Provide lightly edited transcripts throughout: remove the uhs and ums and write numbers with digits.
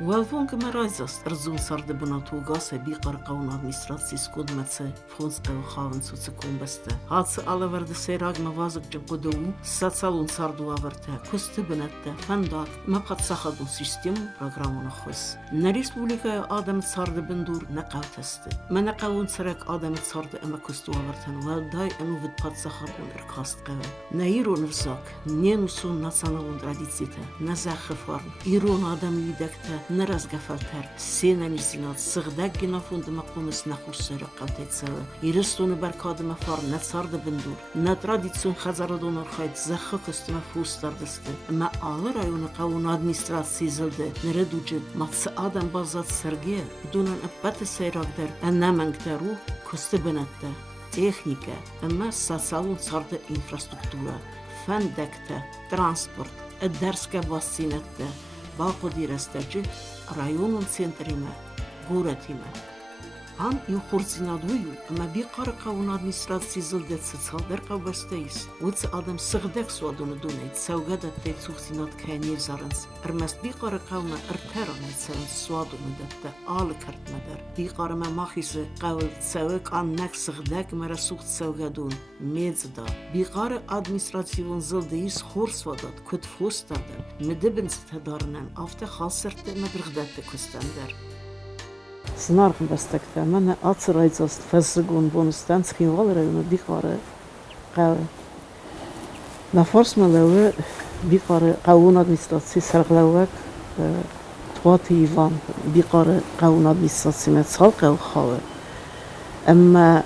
Welvon gemereizast Zun sarde Bonatugas Bikar Kaun administratie skudmece Fonska Havens Kumbeste. Hatse alle werden serag mavazak Jagodu, Satsalun Sardu Averte, Kuste Benette, Fandat, Mapat Sahadun system, programon Hus. Na Respublika Adam Sarde Bendur Nakauteste. Manakaun Sarek Adam Sarde Emakustu Averten, Weldai and Uvid Pat Sahadun Erkastkewe. Nairo Nursak, Nenusun Nasanalun Tradizite, Nazachefarn, Iron Adam Lidekte, نرزقفلتر سینانی سینات صغدق گنافوند مقومس نخوش سرقت سوا ایرستون برکاد مفار نصارد بندور نترادیتسون خزاردون خاید زخ کست مفهوس دردسته اما آل رایون قوون ادمنستراسی زلده نردوجه ماتس آدم بازاد سرگیه بدون ابت سیراک در انمانگترو کست بنده تکنیکه اما ساسالون سارد infrastruktura فندکته ترانسپورت درسکه باسینته باقو دیرستجی رایونون سنتریمه گورتیمه هم یو خورزینادویو اما بی قار قوون ادمنستراسی زلدت سال در قوبستهیس ویتس آدم سغدک سوادون دونید سوگدت تید سوخزیناد که نیزارنس ارمست بی قار قوون ارترانید سرنس سوادون دت آل کرد مدر بی قار ما ماخیس قول سوک آن نک سغدک مرا سوخت سوگدون میزدا بی قار ادمنستراسیون زلدهیس خور سوادات کد فوستادن مدبنست هدارنن آفته خاصرت مدرغدت کستندر Snarchen bestekte, men atsereizast fessegun bonustenskin valrejuna bikare qawe. Na forsmalewe bikare qawun administracji serglawek twati ivan bikare qawun administracji met salqaw khawe. Amma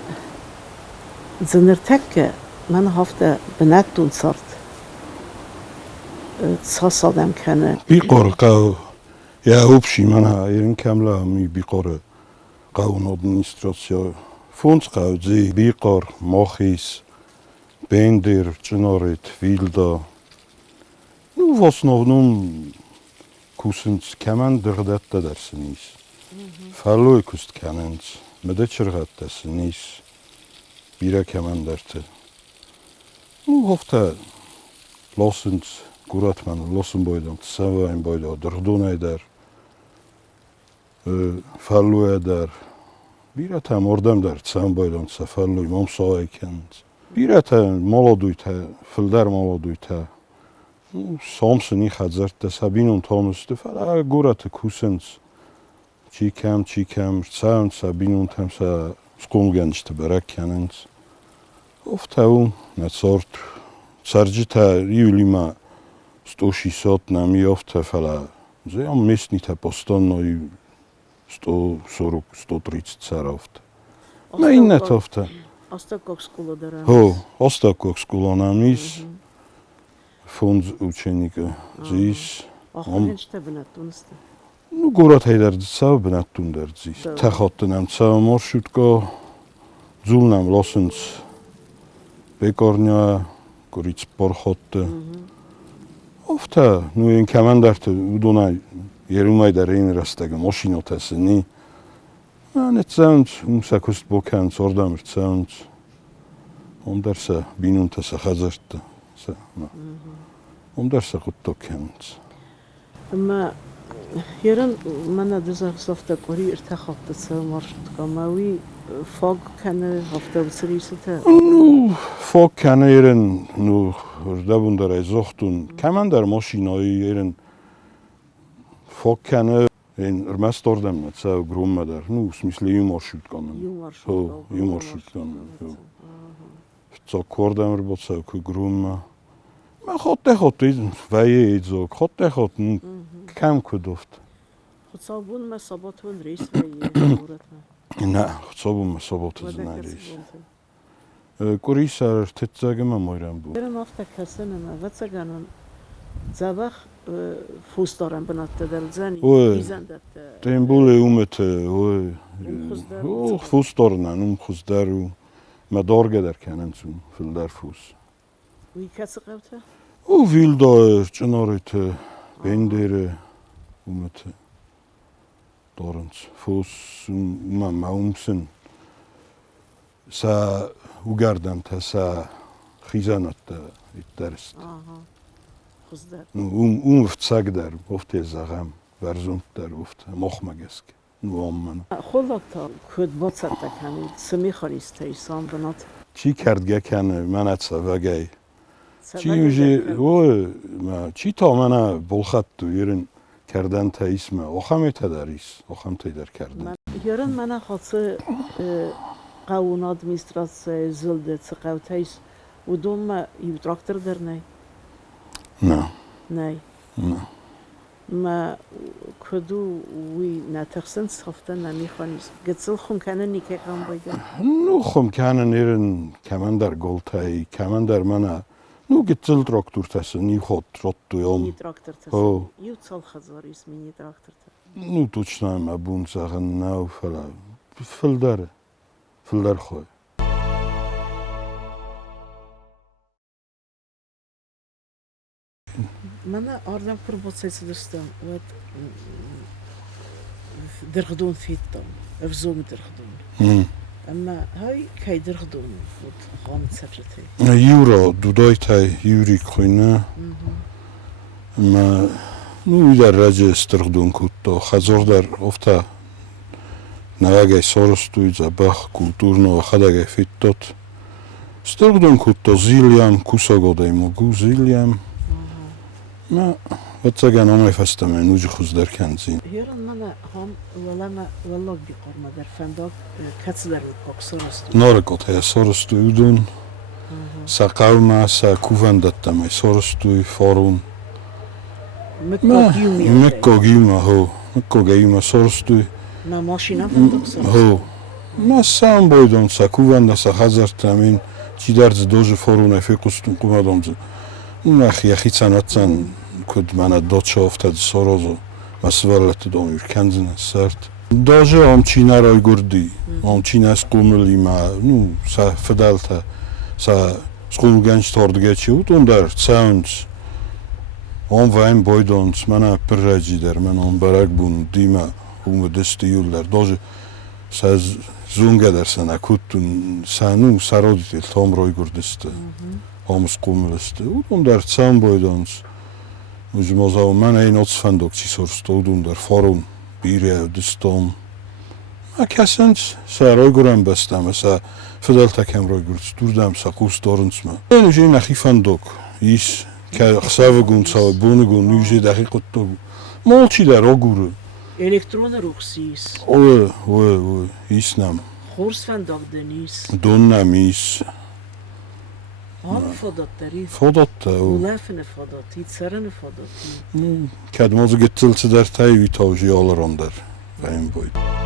zenertekke men hafte benettun sart. Tsasadem kene. Bikare qaw Ja, optie, man in Kamla mi bikore qaun administratie fondsqaw zi bikor machis bender chnorit vilda nu was nog nun kusens kaman derdette dersenis falloy kust kanens medechergat dersenis bira kaman derte nu hofta losens kuratman losen boydam tsava in boyda derdonayder fallu eder biratem ordem der sen boydan sefallu imam saikent biratem moloduyta filder moloduyta somsuni khazert sabinun tomustu fala gurat kusens çikem sen sabinun temsa skongenste berakkenens oftaun net sort sarjita riulima 160 namiofte fala zjam misnite postanno 140-130 царовт. На иннетовта. Остакок школа дара. Ho, Остакок школа намис. Фонд ученика зис. Ахренште бенаттунсте. Ну город хайдар цав бенаттундер зис. Тахоттенам цав маршрутка зулнам лосенс бекорня гориц порхотте. Офта, ну ин камандарте удонай Երումայ դարին ռաստագը մոշինոթեսնի անեցանց ումսակուստ բոքանց օրդամրցանց ոնդարսա բինունտեսա խազարտը ոնդարսա խուտտոքանց Amma yarın mana düzar hafta qori irtaxatdı marşrutqamawi fog kanı hafta bısırıysıta Nu fog kanı yerin nu rdabundara zohtun kamandar moşinoy yerin Fokkene in Ermestordem met zo grommer nu smysle jumarschutkanden. Jumarschutkanden. Zo kordem erbot zo gromme. Maar God is wij iets ook. God kam kudoft. God zal boen met sabbat hun reis wij. Nee, God zal boen met sabbat hun reis. Korisar tetzagen maar mooi aan boe. Yarın hafta kasene ma vatsaganın zabah فوستارم بنات دلزنی میزنده تیم بوله اومته فوستارنن خزدارو مدار گدر کنن سون فیلدر فوس وی کسی قبته او ویلدا چنارت بندره اومته دارنس فوس ما اومسن سا اوگردم تا سا خیزانت درست. Nu, umftsagdar, ofte zagam. ورزون در افته مخ مگسک نوام من خودت کد باتت کنی سمی خریست ایسان بنات چی کردگه کنه من اتسا وگی چی میشه ما چی تا من بلخط تو یرن کردن تا اسم آخم تدریس آخم تدر کردن یرن من خاطر قانون ادمنستراسیون زلده تقاوتیس و دوم یو تراکتور در نه نه ما کدو وی نتخسن ساختن نمیخوانیست گذل خون کنه نیکه قام باید نو خم کنه نیرن کمان در گلتای کمان در منه نو گذل تراکتور تسه نی خود رد دویم نی تراکتور تسه یو سال خزاری اسمی نی تراکتور تسه نو توچنم ابون سخن نو فلا فل در خواه من آردم کرد با سیسی دستم و درخدون فیتم افزوم درخدون اما های کی درخدون بود خامد سرته یورا دودای تای یوری خوینه ما نو در رجه استرخدون کود خزار در افته نوگه سارستوی زبخ کلتور نو خدگه فیتت استرخدون کود زیلیم کوسا گادایمو گو زیلیم ما واتساقان همه فستمه نوجی خوز در کنزین هیران من هم والله بیقار ما در فندق کتس در بک سارستوی نارکات های سارستوی دون سا قومه سا کوفن دادتمه سارستوی فارون مکا گیومه سارستوی ما ماشینم فندق سارستوی ما سام بایدون سا کوفن دا سا خزر تامین چی درز دوج فارونه فیقستون قومدون اون اخی سنتن کد من داد افتاد سارازو مسئولت دامیر کنزن سرت داجه آمچینه رای گردی آمچینه از قوملی ما نو سا فدالتا سا سقوم گنج تاردگه چی بود اون در ساونز آم وایم بایدونز من پر رجی در من آم برگ بون دیما اون دستی یول در داجه سا زونگه در سنه کتون سانو سرادی تیل تام رای گردسته آموز قوملسته اون در سام بایدونز مجموعه من این آتش فندق چی سرسته اون در فارون بیره دستام ما کسانش سرای گرم بستم مثلا فدال تکم رای گرد دوردم ساقوس دارنس ما اینجا نخی فندق ایش که خساو گون ساو بونگون نیوزی دقیق تو مال چی در آگوره الکترون روکسیس اوه ایش نم خورس فندق دنیس دون نمیس هم فادات داری فادات ملافن فاداتی سرن فاداتی کدمازو گتلت در تایوی تاوجی آلران در و این باید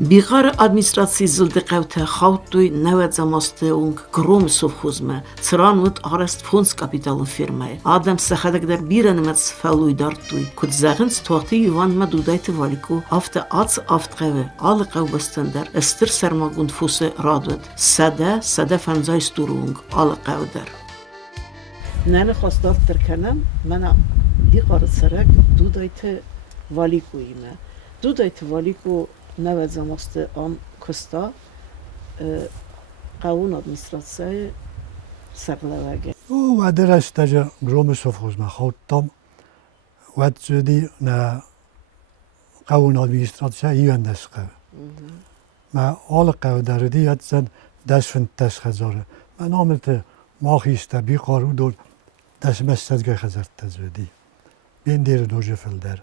بیغار ادمنستراسی زلده قوته خاوتوی نوید زماسته اونگ گروم سوفخوزمه تران ود آرست فونس کپیتالون فیرمه آدم سخدک در بیرنمت فلوی دارتوی کد زغنس توقتی یوان ما دودایت والیکو افت آتس افت قوه آل قو بستندر استر سرماگوند فوس رادود سده فنزای ستورونگ آل قو در نانه خواستار ترکنم من بیغار سرک دودایت والیکویمه دودایت والیکو نوید زماسته آن کستا قانون ادمنستراسیون سقلوگه و درست تجا گروم سوفخوز ما خودم و تزودی نه قانون ادمنستراسیون یون دسته ما آل قو دردی اتزن دشفن تش خزاره من آمده ماخیست بیقارو دور دش مستدگاه خزرت تزودی بین دیر دوجه فل در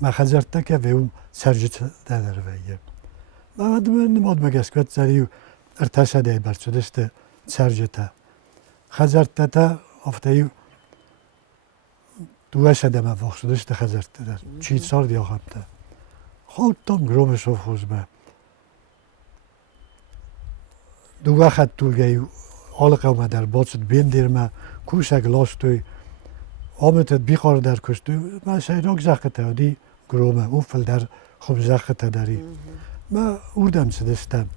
ما خزرت که و اون سرجت در ویه ما نماد مگسکت زریو ارتش دی برچدست سرجته خزرت تا افتیو دوش دم وقتدست خزرت در چی سال دیا خبته خودم گروم سوفوز ما دو خط طولگیو آل قوم در باست بین دیر ما کوشک لاستوی آمدت بیقار در کشتوی ما شیراک زخته دی گرومه اون فل در خوب زخته داری ما اوردم سدستم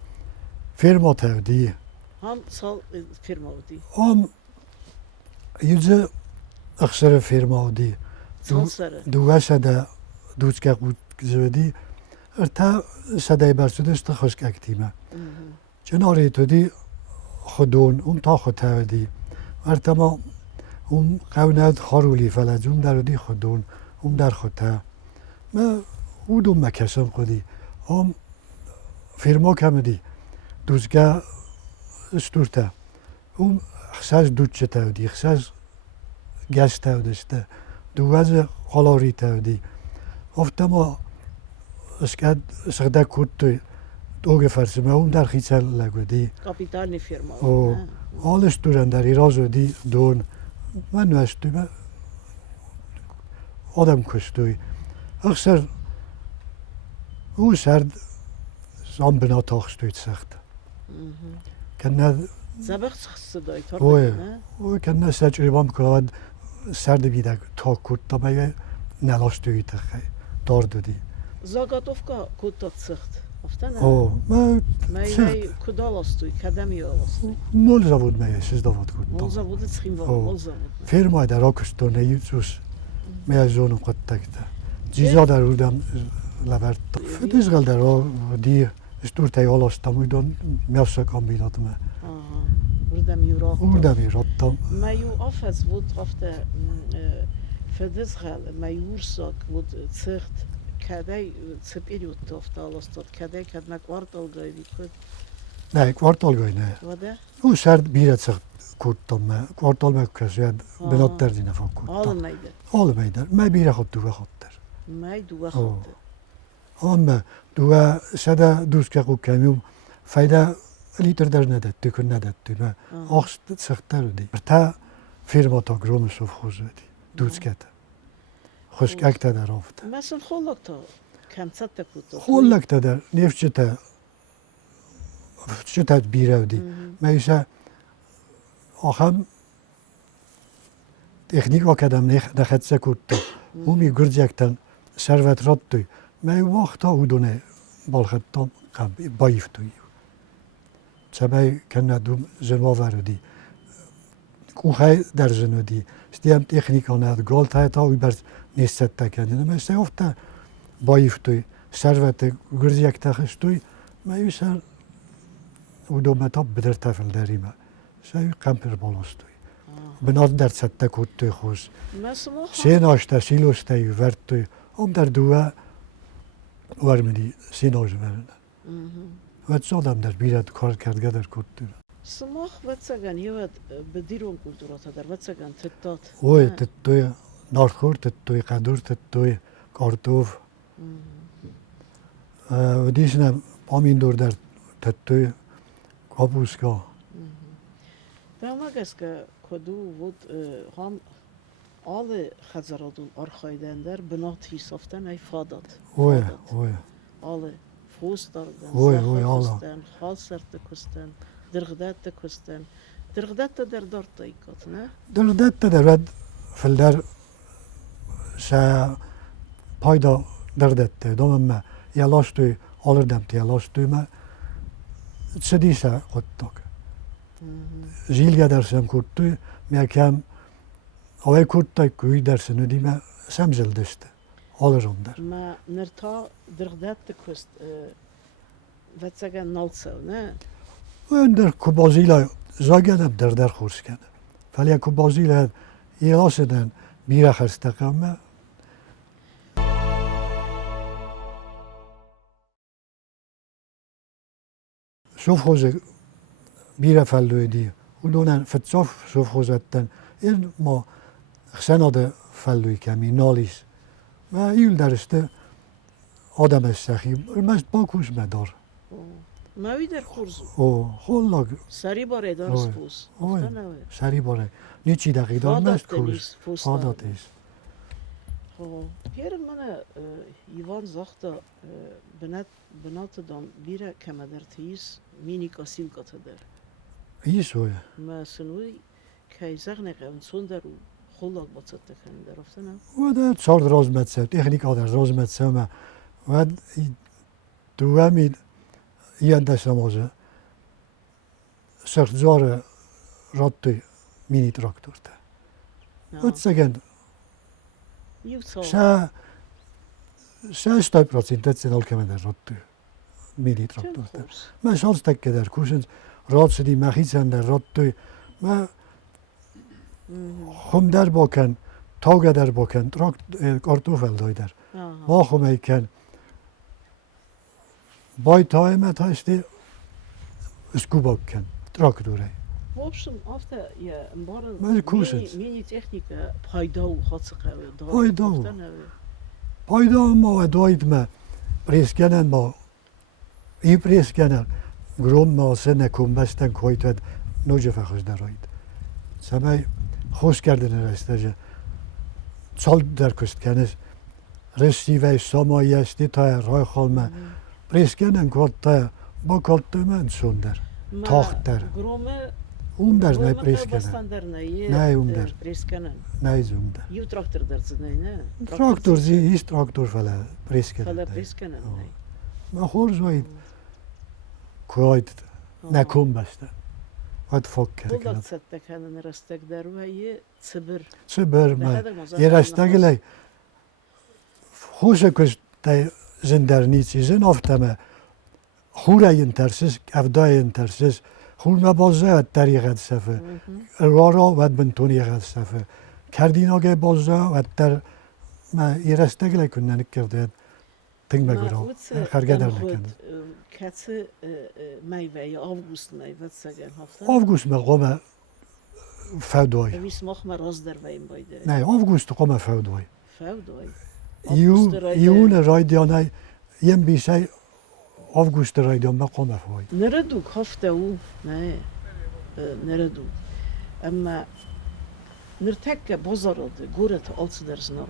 فرما تودی هم سال فرما بودی هم یوزه اکثر فرما بودی دو شده دوچکه بود زودی ارتا شده برسودست خشک اکتیمه چناری تو دی خودون اون تا خود تودی ارتما قونات خارولی فلجون در دی خودون در خودتا ما ودوم مکسم خودی firma kemedi duzga sturta xsaz dutche tavdi xsaz gas tavdiste duwaz qalori tavdi oftama skad sgda kuttu doge farsma dar khitsal lagodi Kapitalni firma. o alles turan dar irazo di don man wastuma adam kustuy aksar o sard Sam benatach stuit sagt. Kenna Zabach صدای تو o kenna sajribam klad sard bidag ta kutta meg nalastuit khay dordudi. Zagadovka kutta tsacht. Aftana. O ma Mei kudalastuy kadamiolastuy. mol zavod meg siz davod kutta. Mol zavod tschim mol zavod. Firma der rakstone jutsus me zonu qattakta. Jiza der udam lavert. Fudizgal der di Sturtay alastam, udon miassa kandidatum. Aha. Urda mi rattam. Ma ju afes vod rafte fedizgal, ma jursak vod tsicht kadai tseperiod tofta alastat kadai kad ma kvartal gaydi kod. Ne, kvartal gayne. Vada? O sert biret tsicht kuttam, kvartal mekkesed benat derdine fa kuttam. Almaydı. Almaydı. Ma bire khattu ve khatter. Ma duwa khatte. Ama duwa sada duska ku kamyum fayda liter der nedet tükün nedet tüme. Aks tsichtardi. Ta firma ta gromus of khuzedi. Dusket. Khoshkakta der ofta. Mesela xollakta kamtsatta kutta. Xollakta der nefçete çetet birevdi. Meyse aham teknik akadem nexetse kutta. Umi gurjaktan servet rattu. Mey vaqta udone balxattan qab bayiftu. Çabay kenna dum zervaverdi. Kuhay derzenodi. Stiem teknik anad galtayta über nissetta kendine. Meyse ofta bayiftu. Servete gurjakta xestuy. Meyse ودومتا بدر تفل داريما شاي كامبر بولوستوي بنات در سته کوتوی خوش سین آشتا سیلوستای ورتوی در دوا ورمدی سیناج ورنه و صادم در بیرد کار کرد در کوتوی سماخ واتساگان یود بدیرون کلتورات در واتساگان تتات اوه تتوی نارخور تتوی قدور تتوی کارتوف و دیشنم پامین دور در تتوی Kapuska. Belmagaska kodu vod ham alle Hazaradun archaidander benat hisaften ay fadat. Oye, oye. Alle Fostarden, alle. Halserte kusten, Dirgdatte kusten. Dirgdatte der dorta ikat, ne? Dirgdatte der red filder sa payda dirgdatte. Domma yalastu alırdam yalastu ma Sedisa qottak. Zilga dersem kurttu, mekem avay kurttak kuy dersen ödime semzildiste. Alırım der. Ma nerta dirgdatte kust vatsagan naltsav, ne? Önder kubazila zagadam der khurskene. Falya kubazila yelaseden bira khastakam شوف خوزه بیره فلویدی و دونن فتصاف شوف خوزتن این ما خسناده فلوی کمی نالیس و ایل درسته آدم استخیم مست باکوش مدار ماوی در خورز او خلاق سری باره دارست پوس سری باره نیچی دقیق دار مست کوش عادت است Pierre mana Ivan zagta benatdan bira kamadertis minik asil katader. İyi soya. Ma sunui kayzagne qavn sonder u xolak batsatta kan daraftana. و ده صار رازمتسه تکنیک آدر رازمتسه ما و دومی یندش نمازه سرزار راتوی مینی تراکتور ده. و تسگن شش تا پروسنت سنال که من در راتوی مینی تراکتور ده. من شانس تک در کوشن رات شدی مخیزن در راتوی ما خم در باکن تاگ در باکن کارتوفل دایدر ما خم ایکن بای تایمت هستی اسکو باکن تراکتوره В общем, авто я баран Мали кушать. мини техника пайдау хацқаве Пайдау. پایدا ما و داید ما پریسکنن ما ای پریسکنن گروم ما سن کم بستن کویتد نوجه فخوش دراید سمی خوش کردن رستجه سال در کست کنس رسی و سامایی استی تا رای خالمه پریسکنن کات تا با کات من سوندر تاخت در اون در نه پریسکنن نه اون در Пресканен. نه زوم در Ю трактор дерцней, не? تراکتور زی هیچ تراکتور فلا پریسکنن Фала Пресканен, не? ما خور زوید کوید نکن بسته باید فکر Бұл کنم датсатта канын растак дарвайы цыбыр. چه بر ما یه رسته گلی خوش کش تا زندر نیچی زن آفتمه خوره این ترسیز افدای این ترسیز خور ما بازه و طریقت صفه رارا و بنتونی قد صفه کردین آگه بازه و در ما یه رسته گلی کنن کرده تنگ بگرام خرگه در نکنه Katı meyveyi, avgust meyve sagen hafta. آفگوست مقام فودای Vis machma roz derveyim bayde. نه آفگوست قام فودای Fevdoy. یون رایدیانه یم بیشه آفگوست رایدیان مقام فوای Nereduk hafta u, ne? Nereduk. Ama nirtekke bozar oldu. Guret altı dersin arhu.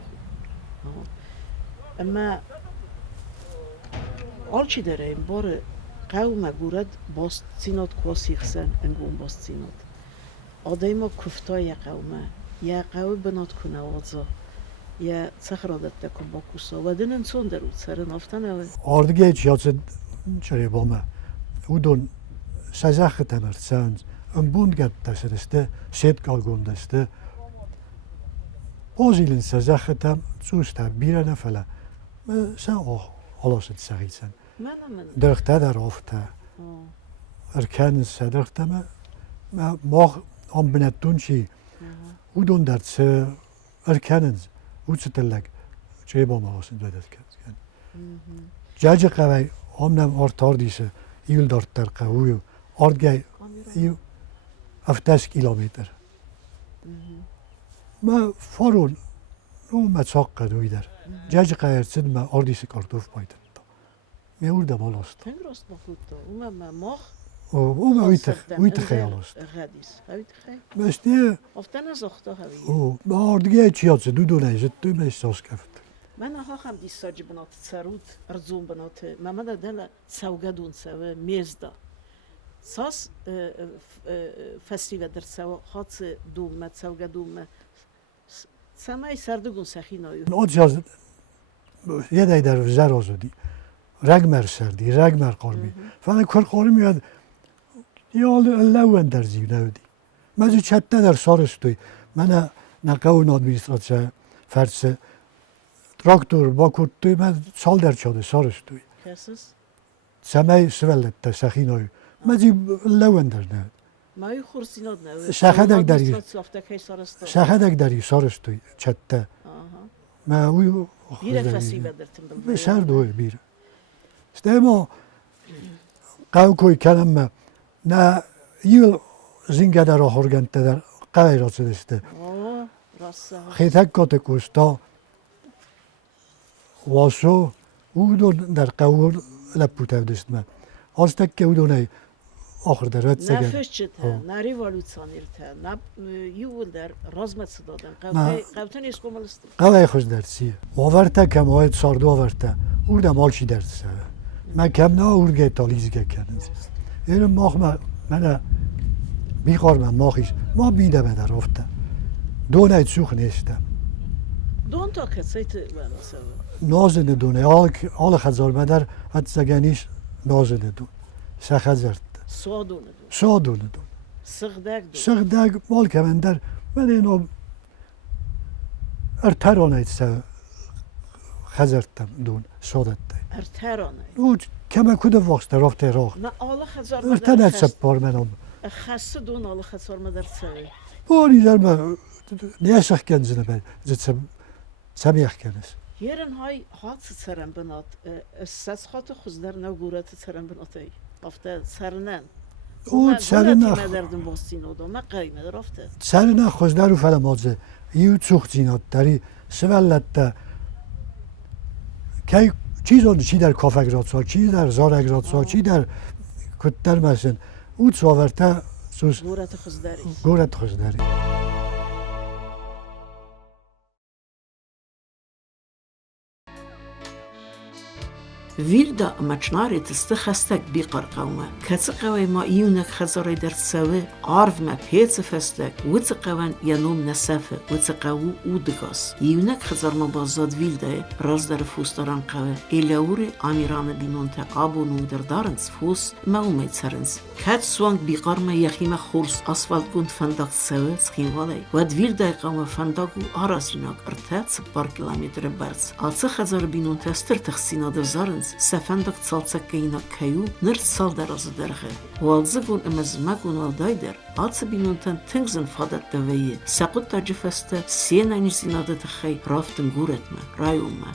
Ama alçı dereyim bari qavme guret bast sinat kwasixsen engum bast sinat. Adayma kuftaya qavme. Ya qav binat kuna vaza. Ya sakhradat takum bakusa. Wadinen sonder ut serin aftan ev. آردگه چیازه چرا بامه او دون سزخ تمرد سنز بوند گرد تسرسته سید کالگون دسته بازیلین سزخ تم سوسته بیره نفله سن آه حالاست سغیسن Mana درخته در آفته ارکن سدرخته ما هم بنتون چی او دون درد سه ارکننز او چه تلک چه با ما آسند بدد کرد جاج قوی همنم آرتار دیسه ایل دارت در قویو آردگی ایو 70 کیلومتر ما فارون نو مچاق قدوی در جاج قوی سد ما آردیس کارتوف بایدن می اورده بالاست Tengrast bakutta. Uma mach او ما ویت خیال است Gadis. Uit gij. مستی Aftan azachta havi. او ما آردگی چیازه دو دونه زد دو میستاس کفت من ها هم دیساج بنات سرود ارزون بنات ممد دل سوگدون سوه میزدا ساس فستیو در سو خاص دوم سوگدوم سمای سردگون سخینایو آجاز یه دای در زر آزادی رگمر سردی رگمر قرمی فقط کار قرمی یاد یا لون در زیو نودی مزی چته در سارستوی من نقاون آدمینستراسیون فرسه تراکتور با کتوی من سال در چاده سارستوی کسس سمای سولت تا سخینایو مزی لون در نود مای خورسیناد نه شخدک داری سافتک سارستا شخدک داری سارستوی چته ما اوی بیره فسی بدرتم به سر دوی بیره سته ما قو کوی کلمه نه یل زینگه در آخورگنت در قوی را سدسته راسته خیتک کات کوستا واسو او دون در قور لپوته دست من آستک که او دونه آخر در وقت سگن نفش چته نه ریوالوسانیر ته نه یول در رازمت دادن قوتن اسکو مالست قوی خوش درسیه آورته کم آید ساردو آورته او در مالشی درسه من کم نه اورگه تالیزگه کنه این ماخ من بیخار من ماخیش ما بیده من در افته دونه سوخ نیستم دون تا کسایت ولاسه نازنه دونه آل خزار مدر حد زگنیش نازنه دون سخت زرد سوادونه دون سادونه دون سغدک دون سغدگ مال که من در من اینو ارترانه ایتسه خزرتم دون سادت دی ارترانه او کمه کود وقت رفته راه نه آل خزار ارتنه مدر سپار منم خسته دون آل خزار مدر سوی باری در ما نیشخ کنزنه بر زدم سمیخ کنس. Jeren های هات سرم بنات سس خاط خزدر نگورت سرم بناتی افته سرنن او سرنه مدردم باستین و دام قیمه رفته سرنه خزدر و فلمازه یو چوخ زینات داری سوالت ده که چیز آن چی در کافه گراد سا چی در زار گراد سا چی در کتر مسن او سوارته سوس گورت خزدری ویلدا مچناری تست خستک بیقر قومه کس قوی ما ایونک خزاری در سوه عارف ما پیت فستک وچ قوان ینوم نسفه وچ قوو اودگاس ایونک خزار ما بازاد ویلدا راز در فوستاران قوه ایلاوری امیران بینونت آبونو در دارنس فوس ما اومید سرنس کت سوانگ بیقر ما یخیم خورس اسفالت گوند فندق سوه سخین والی ود ویلدا قوم فندقو آراسیناک ارتات سپار کیلومتر برز آتس خزار بینونت استر تخسینا در زارنس سفندق صالسكينا كيو نرد صال درازة درخه والزقون امزماقون والدايدر آتس بینونتن تنگزن فادت دویه ساقود تا جفسته سینا نیزیناده تخی رافتن گورت ما رایون ما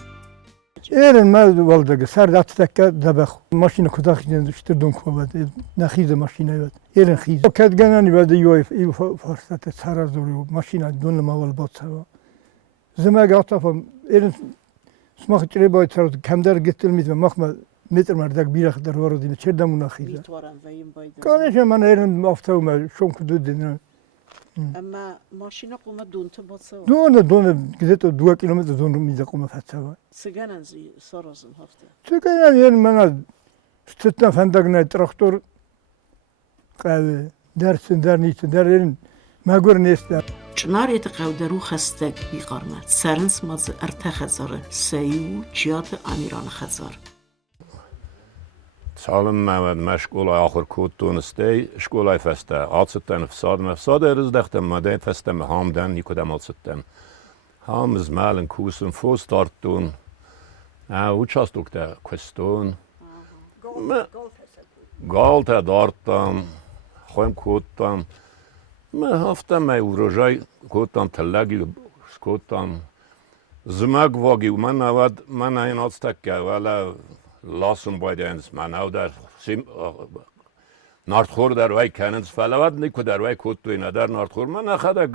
ایرن ما والدگه سر دست تکه دبخ ماشین کداخ نشتر دون کوبد نخیز ماشینه بود ایرن خیز کد گنانی بعد یو فرصت سر از دور ماشینه دون ما ول باد سوا زمان گاتافم ایرن سماخ چری باید سر کم در گتل میتونم مخم متر مردک بیرخ در وارد چه دمون خیزه کارش من ایرن مافتو ما شون کدو دینه اما ماشینا قومه دونته باد سوا دون گذت 2 کیلومتر دون میده قومه فتسوا سگنن زی سارازم هفته سگنن ایرن من ستنا فندق نه تراکتور قال درس در نیست در ایرن ماگور نیست چناریت قودرو خستک بیقارمت سرنس ماز ارته خزاره سیو جیات امیران خزار سالم ما مشغول آخر کود دونسته شغول فسته آتستن فساد ارز دختم مادین فسته هم دن نیکودم آتستن هم از مالن کوسن فوس دارت دون اوچاست دکته کستون گالت دارتم خویم کودم من هفتم می ورژای کودم تلاگی کودم زماگ واقعی من نواد من این آتستک ولی لاسون باید اینس من او در نارتخور در وای کننس فلوات نیکو در وای کود توی ندار نارتخور من نخدا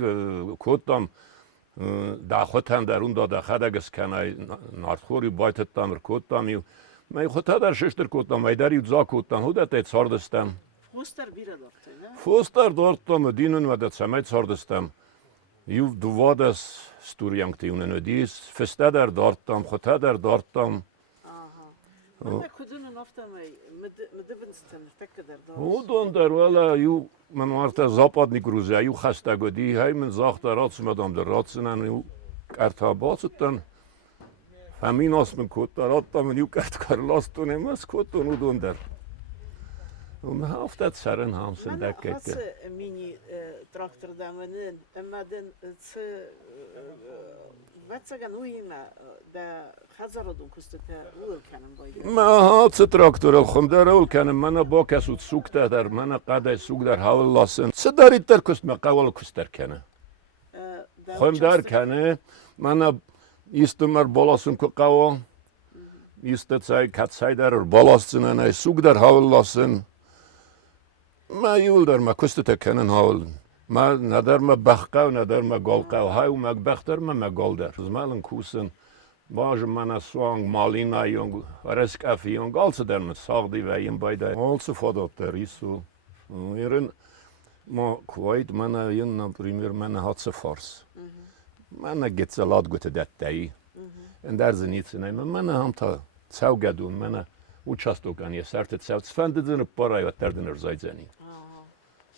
کودم داخوتن در اون داده خدا گس کنای نارتخوری باید تامر کودم یو من خدا در ششتر کودم وای در یوزا کودم هوده تیت ساردستم فوستر بیره دارته نه فوستر دارتم دینن و دت سمیت ساردستم یو دوادس ستوریانگ تیونن دیس فسته در دارتم خدا در دارتم من کدوم نفتم مدبنستن فکر در دارم او دون در والا یو من وارت زاپاد نیکروزه یو خستگودی های من زاخت راتس مدام در راتسنن یو ارتاباتستن همین اسم کود دارتم یو کرد کارلاستونه مس کودتون او دون در و هفتاد سرن هم سندک من خاص مینی تراکتور دامنن اما دن واتساگن ویما دا خزردون کستته اول کنم باید ما هات تراکتور خم در اول کنم من با کسود سوکته در من قدای سوک در حال لاسن سداریت در کست ما قوال کستر کنه خم در کنه من ایستمر بالاسون که قوا ایستت سای کت سای در بالاسن نه سوک در حال لاسن ما یول در ما کستته کنن حال ما ندار ما بخقاو ندار ما گالقاو های و ما بختر ما گال در زمالن کوسن باج من سوانگ مالینا یونگ رسک افی یونگ آلس در من ساغدی و این بایده آلس فادات در ایسو ایرن ما کوایت من این نپریمیر من هاتس فارس من گتزلات گوته دت دایی en daar ze niet zijn من هم تا څو گدون من участок они started څو فنددن پارای و تردن ارزایزنی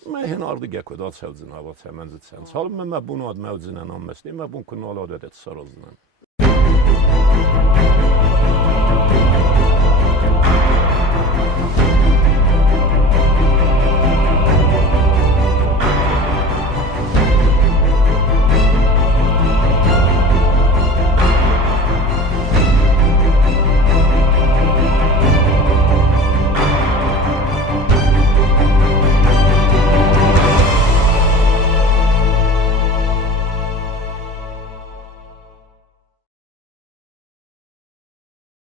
ما هن آرد گکو داد څو زن آوات همان زد سنس حالا من بونو آد موزنن هم مستی من بون کنال آدت سرازنن